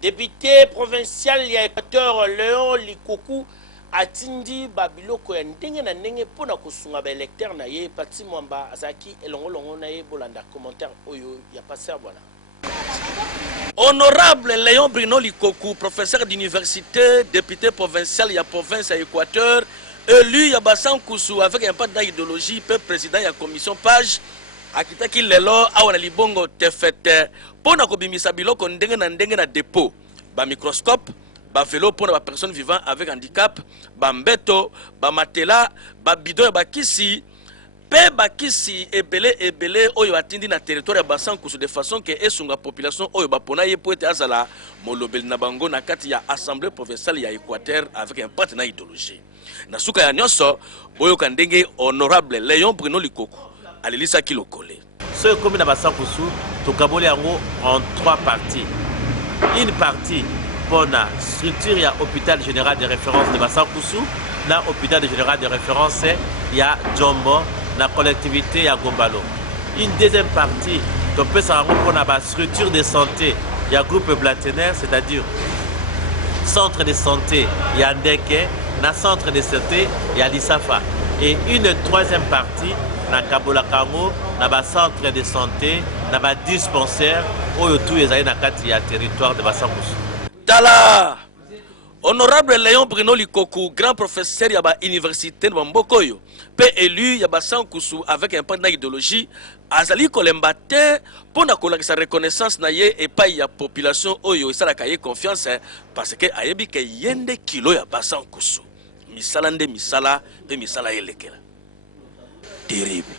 Député provincial ya Équateur Léon Likoku atindi babiloko ya ndenge na ndenge pona kosunga ba électeur na ye Pati Mwamba azaki elongolongo na ye bolanda commentaire oyo ya passer bwana. Honorable Léon Bruno Likoku, professeur d'université, député provincial ya province ya Équateur, élu ya Bassan Koussou avec un pas d'idéologie, peu président ya commission page akitaki lelo awa na libongo te fete pona kobimisa biloko ndenge na dépôt ba microscope ba vélo pona ba personnes vivant avec handicap ba mbeto ba matela ba bidon ba kisi pe ba kisi ebele oyo atindi na territoire ya Bassan Koussou de façon que esunga population oyo ba pona ye po ete azala molobeli na bango na kati ya assemblée provinciale ya Équateur avec un partenaire idéologie na suka ya nyonso boyo kandenge honorable Léon Bruno Likoku Alilisa Kilokole. Ce commune de Bassan Koussou, Tokabole Yango en 3 parties. Une partie pour la structure, il y a l'hôpital général de référence de Bassan Koussou. Dans l'hôpital général de référence, il y a Djombo, la collectivité, il y a Gombalo. Une deuxième partie, on peut savoir pour la structure de santé, il y a groupe Blatenaire, c'est-à-dire centre de santé, il y a Ndeke, dans centre de santé, il y a l'ISAFA. Et une troisième partie, na Kabola Kango, na ba centre de santé, na ba dispensaire, oyo tout ezali na kati ya territoire de Bassan Koussou. Tala honorable Léon Bruno Likoku, grand professeur ya ba université de Mbokoyo, pe élu ya Bassan Koussou avec un pan d'idéologie, azali kolemba te pona kolakisa reconnaissance na ye et pas ya population oyo esalaka ye confiance parce que ayebi ke yende kilo ya Bassan Koussou. Misala nde misala pe misala elekela. Terrible.